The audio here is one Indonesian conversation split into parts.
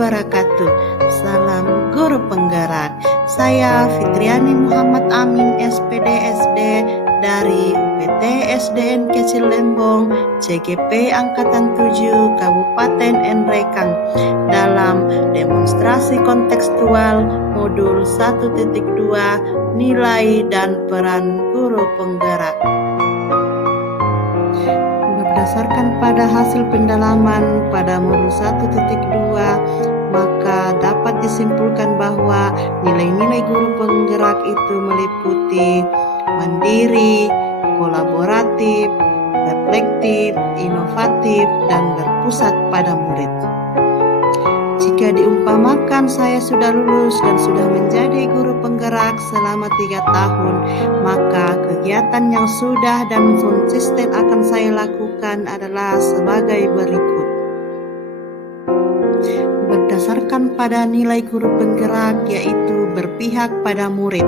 wabarakatuh. Salam Guru Penggerak. Saya Fitriani Muhammad Amin, SPD SD dari UPT SDN Kecil Lembong, CGP Angkatan 7, Kabupaten Nrekang, dalam demonstrasi kontekstual modul 1.2 nilai dan peran guru penggerak. Berdasarkan pada hasil pendalaman pada modul 1.2, maka dapat disimpulkan bahwa nilai-nilai guru penggerak itu meliputi mandiri, kolaboratif, reflektif, inovatif, dan berpusat pada murid. Jika diumpamakan saya sudah lulus dan sudah menjadi guru penggerak selama 3 tahun, maka kegiatan yang sudah dan konsisten akan saya lakukan adalah sebagai berikut. Berdasarkan pada nilai guru penggerak, yaitu berpihak pada murid.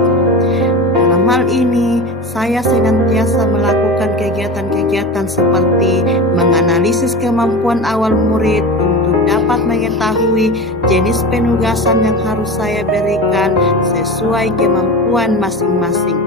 Dalam hal ini, saya senantiasa melakukan kegiatan-kegiatan seperti menganalisis kemampuan awal murid untuk dapat mengetahui jenis penugasan yang harus saya berikan sesuai kemampuan masing-masing.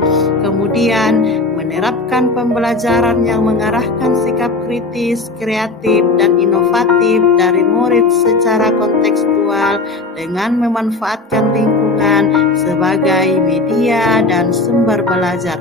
Kemudian, menerapkan pembelajaran yang mengarahkan sikap kritis, kreatif, dan inovatif dari murid secara kontekstual dengan memanfaatkan lingkungan sebagai media dan sumber belajar.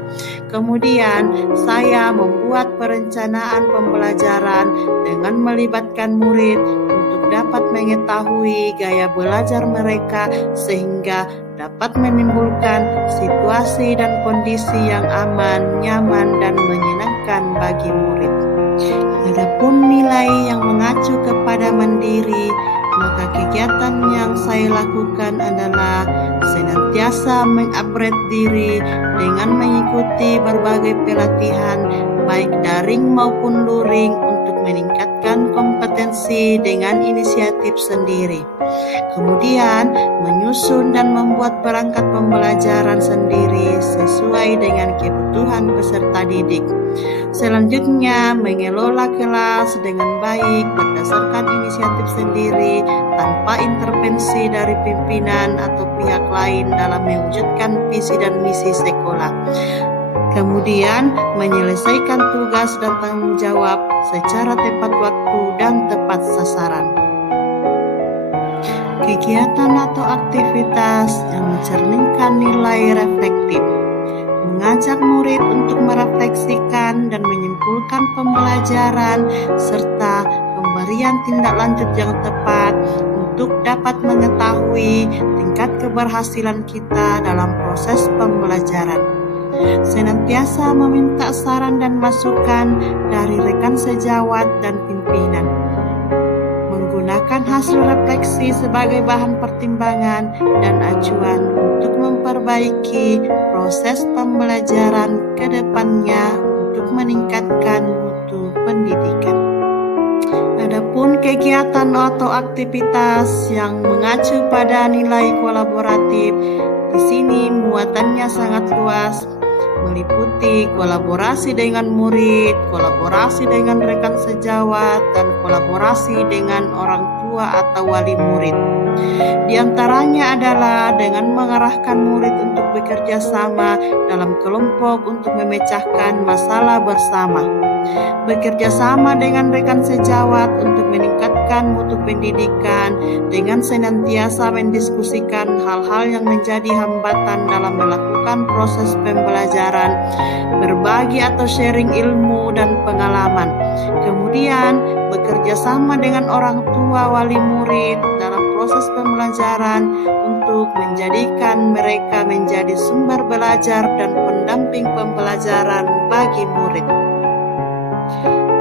Kemudian, saya membuat perencanaan pembelajaran dengan melibatkan murid untuk dapat mengetahui gaya belajar mereka sehingga dapat menimbulkan situasi dan kondisi yang aman, nyaman, dan menyenangkan bagi murid. Adapun nilai yang mengacu kepada mandiri, maka kegiatan yang saya lakukan adalah senantiasa mengupgrade diri dengan mengikuti berbagai pelatihan baik daring maupun luring untuk meningkatkan kompetensi dengan inisiatif sendiri. Kemudian menyusun dan membuat perangkat pembelajaran sendiri sesuai dengan kebutuhan peserta didik. Selanjutnya, mengelola kelas dengan baik berdasarkan inisiatif sendiri tanpa intervensi dari pimpinan atau pihak lain dalam mewujudkan visi dan misi sekolah. Kemudian, menyelesaikan tugas dan tanggung jawab secara tepat waktu dan tepat sasaran. Kegiatan atau aktivitas yang mencerminkan nilai reflektif, mengajak murid untuk merefleksikan dan menyimpulkan pembelajaran serta pemberian tindak lanjut yang tepat untuk dapat mengetahui tingkat keberhasilan kita dalam proses pembelajaran. Senantiasa meminta saran dan masukan dari rekan sejawat dan pimpinan. Menggunakan hasil refleksi sebagai bahan pertimbangan dan acuan untuk memperbaiki proses pembelajaran ke depannya untuk meningkatkan mutu pendidikan. Adapun kegiatan atau aktivitas yang mengacu pada nilai kolaboratif, di sini muatannya sangat luas, meliputi kolaborasi dengan murid, kolaborasi dengan rekan sejawat, dan kolaborasi dengan orang tua atau wali murid. Di antaranya adalah dengan mengarahkan murid untuk bekerja sama dalam kelompok untuk memecahkan masalah bersama. Bekerja sama dengan rekan sejawat untuk meningkatkan mutu pendidikan dengan senantiasa mendiskusikan hal-hal yang menjadi hambatan dalam melakukan proses pembelajaran, berbagi atau sharing ilmu dan pengalaman. Kemudian, bekerja sama dengan orang tua wali murid dalam proses pembelajaran untuk menjadikan mereka menjadi sumber belajar dan pendamping pembelajaran bagi murid.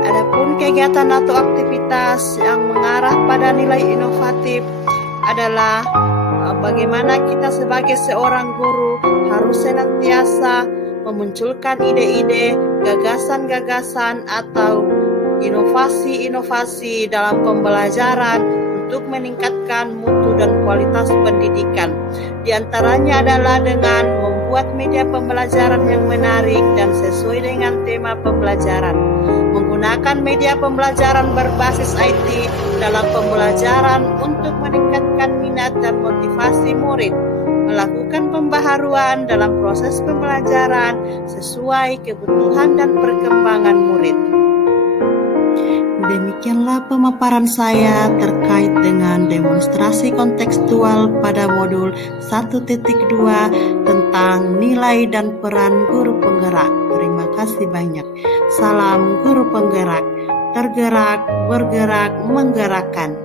Adapun kegiatan atau aktivitas yang mengarah pada nilai inovatif adalah bagaimana kita sebagai seorang guru harus senantiasa memunculkan ide-ide, gagasan-gagasan atau inovasi-inovasi dalam pembelajaran untuk meningkatkan mutu dan kualitas pendidikan. Di antaranya adalah dengan membuat media pembelajaran yang menarik dan sesuai dengan tema pembelajaran, menggunakan menggunakan media pembelajaran berbasis IT dalam pembelajaran untuk meningkatkan minat dan motivasi murid, melakukan pembaharuan dalam proses pembelajaran sesuai kebutuhan dan perkembangan murid. Demikianlah pemaparan saya terkait dengan demonstrasi kontekstual pada modul 1.2 tentang nilai dan peran guru penggerak. Terima kasih banyak. Salam guru penggerak, tergerak, bergerak, menggerakkan.